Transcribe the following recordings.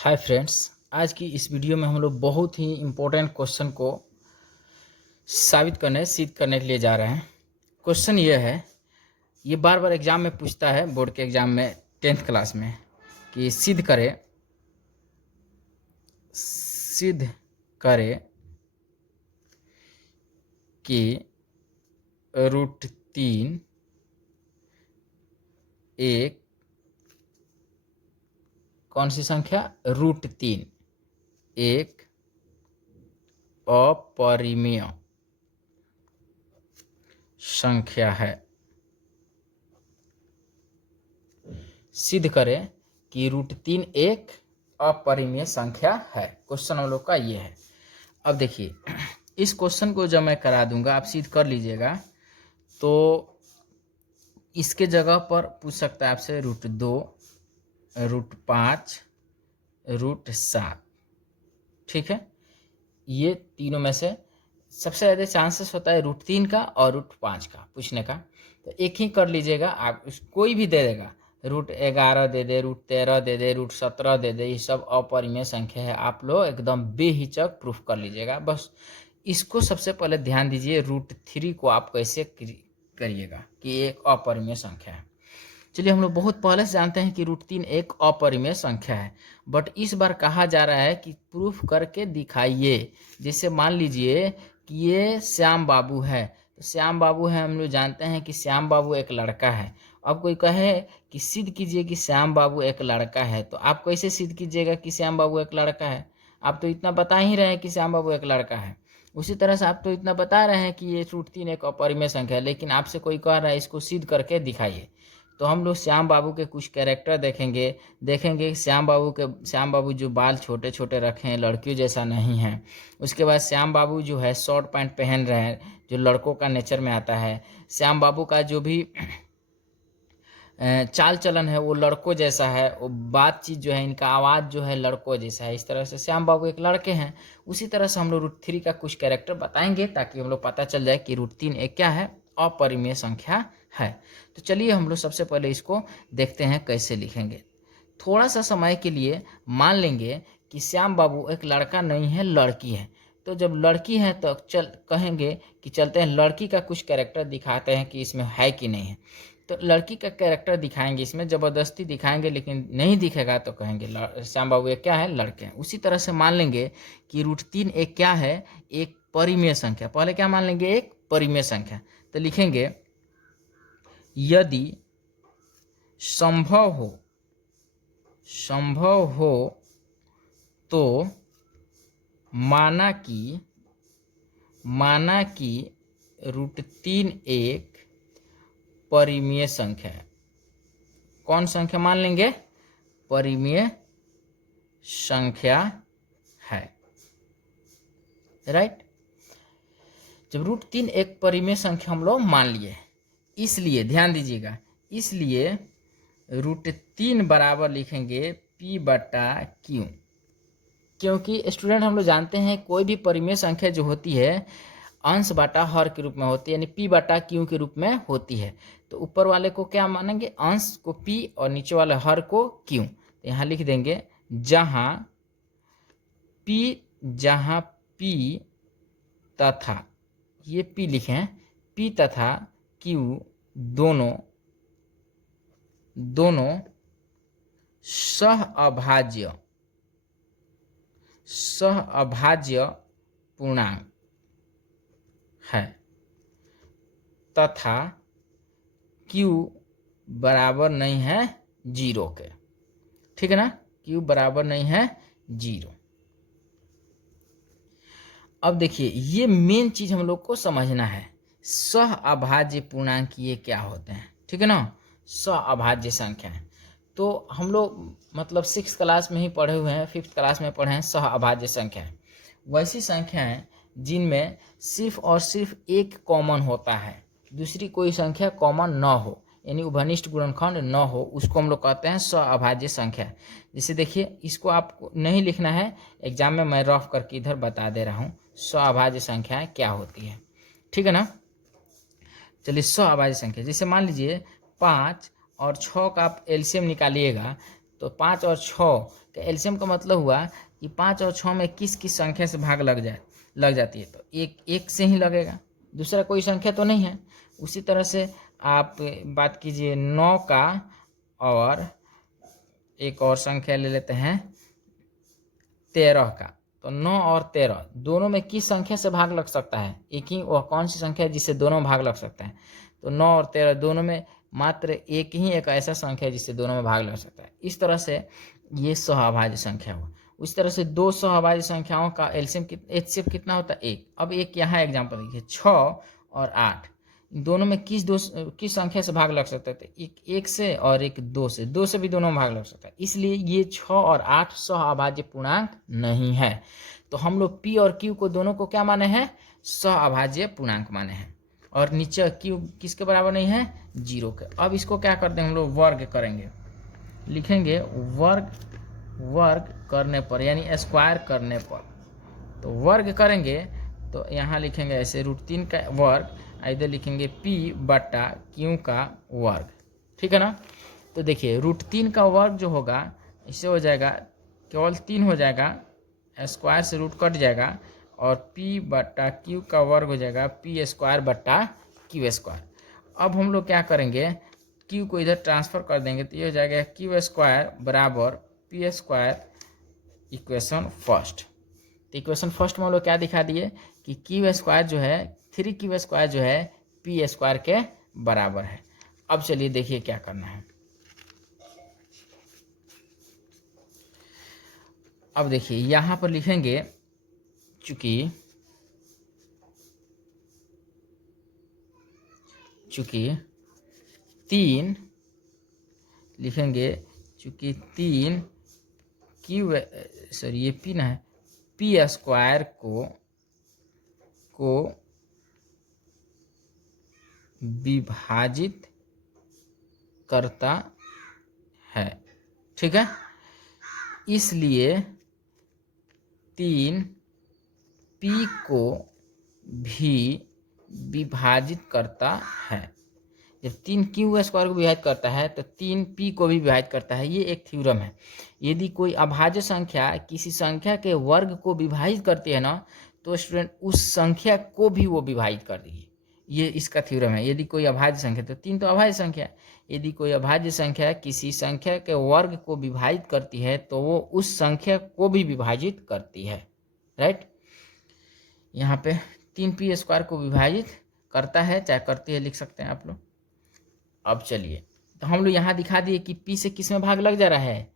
Hi friends, आज की इस वीडियो में हम लोग बहुत ही इम्पोर्टेंट क्वेश्चन को सिद्ध करने के लिए जा रहे हैं। क्वेश्चन ये है, ये बार बार एग्जाम में पूछता है, बोर्ड के एग्जाम में 10th क्लास में, कि सिद्ध करे कि √3 एक कौन सी संख्या, √3 एक अपरिमेय संख्या है। सिद्ध करें कि √3 एक अपरिमेय संख्या है। क्वेश्चन हम लोग का ये है। अब देखिए, इस क्वेश्चन को जब मैं करा दूंगा, आप सिद्ध कर लीजिएगा, तो इसके जगह पर पूछ सकता है आपसे √2, √5, √7। ठीक है, ये तीनों में से सबसे ज़्यादा चांसेस होता है √3 का और √5 का पूछने का। तो एक ही कर लीजिएगा, आप कोई भी दे देगा, √11 दे दे, √13 दे दे, √17 दे दे, ये सब अपरिमेय संख्या है। आप लोग एकदम बेहिचक प्रूफ कर लीजिएगा। बस इसको सबसे पहले ध्यान दीजिए, √3 को आप कैसे करिएगा कि एक अपरिमेय संख्या है। चलिए, हम लोग बहुत पहले से जानते हैं कि √3 एक अपरिमेय संख्या है, बट इस बार कहा जा रहा है कि प्रूफ करके दिखाइए। जैसे मान लीजिए कि ये श्याम बाबू है, तो श्याम बाबू है, हम लोग जानते हैं कि श्याम बाबू एक लड़का है। अब कोई कहे कि सिद्ध कीजिए कि श्याम बाबू एक लड़का है, तो आप कैसे सिद्ध कीजिएगा कि श्याम बाबू एक लड़का है? आप तो इतना बता ही रहे हैं कि श्याम बाबू एक लड़का है। उसी तरह से आप तो इतना बता रहे हैं कि ये √3 एक अपरिमेय संख्या है, लेकिन आपसे कोई कह रहा है इसको सिद्ध करके दिखाइए। तो हम लोग श्याम बाबू के कुछ कैरेक्टर देखेंगे। श्याम बाबू जो बाल छोटे छोटे रखे हैं, लड़कियों जैसा नहीं है। उसके बाद श्याम बाबू जो है शॉर्ट पैंट पहन रहे हैं, जो लड़कों का नेचर में आता है। श्याम बाबू का जो भी चाल चलन है वो लड़कों जैसा है, वो बातचीत जो है, इनका आवाज़ जो है लड़कों जैसा है। इस तरह से श्याम बाबू एक लड़के हैं। उसी तरह से हम लोग √3 का कुछ कैरेक्टर बताएंगे, ताकि हम लोग पता चल जाए कि √3 एक क्या है, अपरिमेय संख्या है। तो चलिए हम लोग सबसे पहले इसको देखते हैं कैसे लिखेंगे। थोड़ा सा समय के लिए मान लेंगे कि श्याम बाबू एक लड़का नहीं है, लड़की है। तो जब लड़की है तो कहेंगे कि चलते हैं लड़की का कुछ कैरेक्टर दिखाते हैं कि इसमें है कि नहीं है। तो लड़की का कैरेक्टर दिखाएंगे, इसमें ज़बरदस्ती दिखाएंगे, लेकिन नहीं दिखेगा तो कहेंगे श्याम बाबू एक क्या है, लड़के हैं। उसी तरह से मान लेंगे कि √3 एक क्या है, एक परिमेय संख्या। पहले क्या मान लेंगे, एक परिमेय संख्या। तो लिखेंगे यदि संभव हो तो माना कि √3 एक परिमेय संख्या है। कौन संख्या मान लेंगे, परिमेय संख्या है, राइट। जब √3 एक परिमेय संख्या हम लोग मान लिए, इसलिए ध्यान दीजिएगा, इसलिए √3 बराबर लिखेंगे P/Q। क्योंकि स्टूडेंट हम लोग जानते हैं कोई भी परिमेय संख्या जो होती है अंश बटा हर के रूप में होती है, यानी P/Q के रूप में होती है। तो ऊपर वाले को क्या मानेंगे, अंश को P और नीचे वाले हर को Q। तो यहाँ लिख देंगे जहाँ P तथा, ये P लिखे हैं, P तथा Q दोनों सह अभाज्य पूर्णांक है, तथा Q बराबर नहीं है 0 के। ठीक है ना, Q बराबर नहीं है 0। अब देखिए, ये मेन चीज हम लोग को समझना है, सह अभाज्य पूर्णांक ये क्या होते हैं। ठीक है ना, सह अभाज्य संख्या है। तो हम लोग मतलब 6th क्लास में ही पढ़े हुए हैं, 5th क्लास में पढ़े हैं सह अभाज्य संख्या है। वैसी संख्याएं जिनमें सिर्फ और सिर्फ एक कॉमन होता है, दूसरी कोई संख्या कॉमन न हो, यानी उभयनिष्ठ गुणनखंड न हो, उसको हम लोग कहते हैं सह-अभाज्य संख्या। जैसे देखिए, इसको आपको नहीं लिखना है एग्जाम में, मैं रफ करके इधर बता दे रहा हूँ सह-अभाज्य संख्याएं क्या होती है। ठीक है ना, चलिए सह-अभाज्य संख्या, जैसे मान लीजिए 5 और 6 का आप एलसीएम निकालिएगा तो 5 और 6 का एलसीएम का मतलब हुआ कि 5 और 6 में किस किस संख्या से भाग लग जाती है, तो एक से ही लगेगा, दूसरा कोई संख्या तो नहीं है। उसी तरह से आप बात कीजिए 9 का, और एक और संख्या ले लेते हैं 13 का। तो 9 और 13 दोनों में किस संख्या से भाग लग सकता है, एक ही वह कौन सी संख्या है जिससे दोनों में भाग लग सकता है। तो 9 और 13 दोनों में मात्र एक ही एक ऐसा संख्या है जिससे दोनों में भाग लग सकता है। इस तरह से ये सहअभाज्य संख्या हुआ। उस तरह से दो सहअभाज्य संख्याओं का एलसीएम एचसीएफ कितना होता है, एक। अब एक यहाँ एग्जाम्पल देखिए 6 और 8, दोनों में किस संख्या से भाग लग सकता है, तो एक से और एक दो से भी दोनों में भाग लग सकता है। इसलिए ये 6 और 8 सहअभाज्य पूर्णांक नहीं है। तो हम लोग पी और क्यू को दोनों को क्या माने हैं, सहअभाज्य पूर्णांक माने हैं। और नीचे क्यू किसके बराबर नहीं है, 0 के। अब इसको क्या करते हैं हम लोग, वर्ग करेंगे, लिखेंगे वर्ग करने पर, यानी स्क्वायर करने पर। तो वर्ग करेंगे तो यहाँ लिखेंगे ऐसे √3 का वर्ग, इधर लिखेंगे p बटा q का वर्ग, ठीक है ना। तो देखिए √3 का वर्ग जो होगा इससे हो जाएगा केवल 3 हो जाएगा, स्क्वायर से रूट कट जाएगा, और p बटा q का वर्ग हो जाएगा p स्क्वायर बटा q स्क्वायर। अब हम लोग क्या करेंगे, q को इधर ट्रांसफर कर देंगे, तो ये हो जाएगा q स्क्वायर बराबर p स्क्वायर, इक्वेशन फर्स्ट। तो इक्वेशन फर्स्ट में हम लोग क्या दिखा दिए कि q स्क्वायर जो है 3q स्क्वायर जो है p स्क्वायर के बराबर है। अब चलिए देखिए क्या करना है। अब देखिए यहाँ पर लिखेंगे चूंकि 3 लिखेंगे, चूंकि 3 ये p ना है, p स्क्वायर को विभाजित करता है, ठीक है। इसलिए 3 p को भी विभाजित करता है। जब 3 क्यू स्क्वायर को विभाजित करता है तो 3 p को भी विभाजित करता है। ये एक थ्योरम है। यदि कोई अभाज्य संख्या किसी संख्या के वर्ग को विभाजित करती है ना, तो स्टूडेंट उस संख्या को भी वो विभाजित कर देगी। ये इसका थ्योरम है। यदि कोई अभाज्य संख्या, तो 3 तो अभाज्य संख्या, यदि कोई अभाज्य संख्या किसी संख्या के वर्ग को विभाजित करती है तो वो उस संख्या को भी विभाजित करती है, राइट। यहाँ पे 3p स्क्वायर को विभाजित करता है, चाहे करती है लिख सकते हैं आप लोग। अब चलिए, तो हम लोग यहाँ दिखा दिए कि p से किस में भाग लग जा रहा है,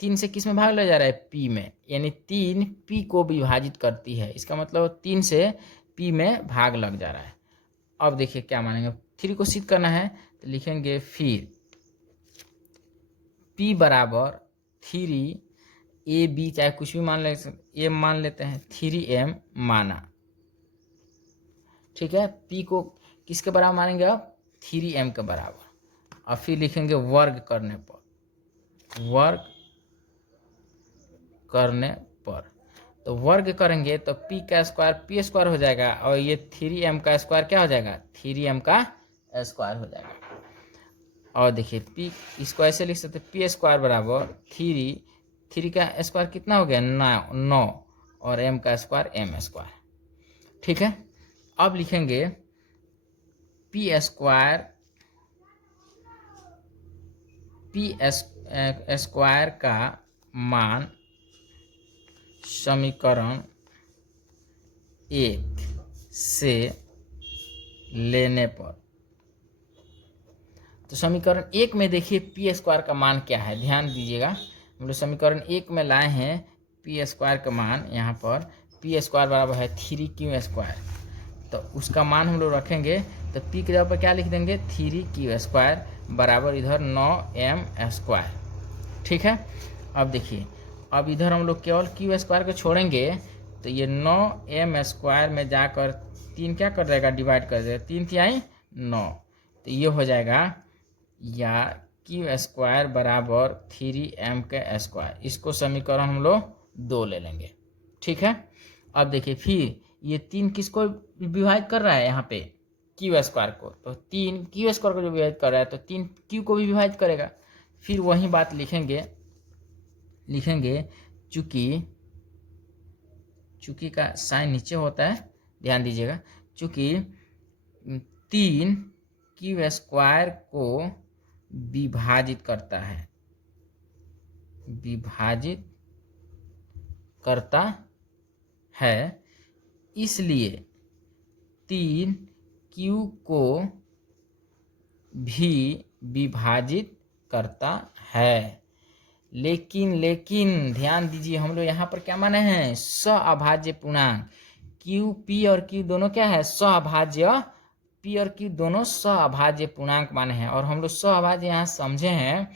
3 से किस में भाग लग जा रहा है, p में, यानी 3 p को विभाजित करती है। इसका मतलब 3 से p में भाग लग जा रहा है। अब देखिए क्या मानेंगे, 3 को सिद्ध करना है तो लिखेंगे फिर p बराबर 3ab, चाहे कुछ भी मान ले, m मान लेते हैं, 3m माना, ठीक है। p को किसके बराबर मानेंगे, अब 3m के बराबर। अब फिर लिखेंगे वर्ग करने पर, तो वर्ग करेंगे तो p का स्क्वायर p स्क्वायर हो जाएगा, और ये 3m का स्क्वायर क्या हो जाएगा, 3m का स्क्वायर हो जाएगा। और देखिए p इसको ऐसे लिख सकते, p स्क्वायर बराबर 3 का स्क्वायर कितना हो गया, 9, और m का स्क्वायर m स्क्वायर, ठीक है। अब लिखेंगे p स्क्वायर का मान समीकरण 1 से लेने पर। तो समीकरण 1 में देखिए p स्क्वायर का मान क्या है, ध्यान दीजिएगा। हम लोग समीकरण 1 में लाए हैं p स्क्वायर का मान, यहाँ पर p स्क्वायर बराबर है 3q स्क्वायर, तो उसका मान हम लोग रखेंगे, तो p के जगह पर क्या लिख देंगे, 3q स्क्वायर बराबर इधर 9m स्क्वायर, ठीक है। अब देखिए, अब इधर हम लोग केवल q स्क्वायर को छोड़ेंगे, तो ये 9m स्क्वायर में जाकर 3 क्या कर देगा, डिवाइड कर देगा, 3 तिहाई 9, तो ये हो जाएगा या q स्क्वायर बराबर 3m के स्क्वायर। इसको समीकरण हम लोग 2 ले लेंगे, ठीक है। अब देखिए फिर ये 3 किसको विभाजित कर रहा है, यहाँ पे q स्क्वायर को, तो 3 q स्क्वायर को जो विभाजित कर रहा है तो 3 q को भी विभाजित करेगा। फिर वही बात लिखेंगे लिखेंगे चूंकि का साइन नीचे होता है, ध्यान दीजिएगा, चूंकि 3q² को विभाजित करता है, इसलिए 3q को भी विभाजित करता है। लेकिन ध्यान दीजिए, हम लोग यहाँ पर क्या माने हैं, सअभाज्य पूर्णांक। q p और q दोनों क्या है, सअभाज्य, p और q दोनों सअभाज्य पूर्णांक माने हैं। और हम लोग सअभाज्य यहाँ समझे हैं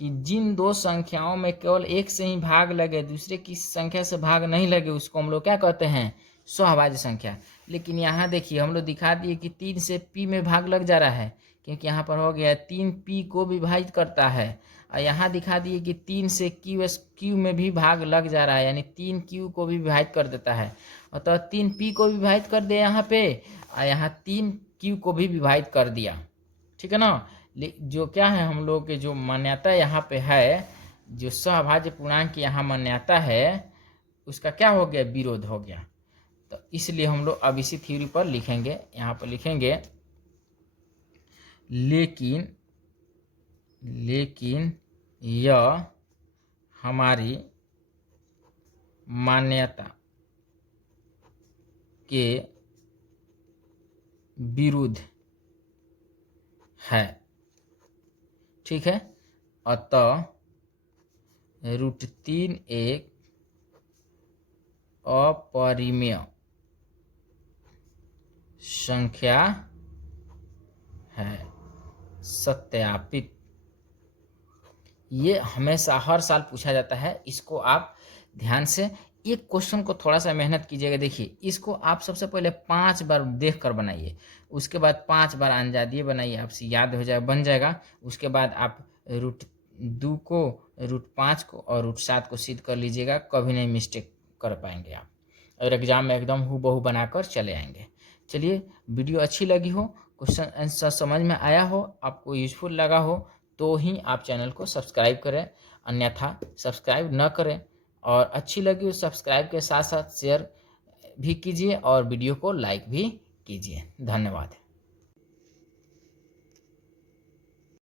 कि जिन दो संख्याओं में केवल एक से ही भाग लगे, दूसरे की संख्या से भाग नहीं लगे, उसको हम लोग क्या कहते हैं, सअभाज्य संख्या। लेकिन यहाँ देखिए हम लोग दिखा दिए कि 3 से p में भाग लग जा रहा है, क्योंकि यहाँ पर हो गया 3p को विभाजित करता है। और यहाँ दिखा दिए कि 3 से q में भी भाग लग जा रहा है, यानी 3q को भी विभाजित कर देता है। अतः 3p को विभाजित कर दिया यहाँ पे, और यहाँ 3q को भी विभाजित कर दिया, ठीक है ना। जो क्या है, हम लोग के जो मान्यता यहाँ पे है, जो सअभाज्य पूर्णांक की यहाँ मान्यता है, उसका क्या हो गया, विरोध हो गया। तो इसलिए हम लोग अब इसी थ्योरी पर लिखेंगे, यहाँ पर लिखेंगे लेकिन यह हमारी मान्यता के विरुद्ध है, ठीक है। अतः √3 एक अपरिमेय संख्या है, सत्यापित। ये हमेशा हर साल पूछा जाता है, इसको आप ध्यान से एक क्वेश्चन को थोड़ा सा मेहनत कीजिएगा। देखिए, इसको आप सबसे पहले 5 बार देख कर बनाइए, उसके बाद 5 बार अंदाजिए बनाइए, आपसे याद हो जाए, बन जाएगा। उसके बाद आप √2 को, √5 को और √7 को सिद्ध कर लीजिएगा, कभी नहीं मिस्टेक कर पाएंगे आप, और एग्जाम में एकदम हूबहू बनाकर चले आएंगे। चलिए, वीडियो अच्छी लगी हो, क्वेश्चन आंसर समझ में आया हो, आपको यूजफुल लगा हो, तो ही आप चैनल को सब्सक्राइब करें, अन्यथा सब्सक्राइब न करें। और अच्छी लगी हो सब्सक्राइब के साथ साथ शेयर भी कीजिए और वीडियो को लाइक भी कीजिए। धन्यवाद।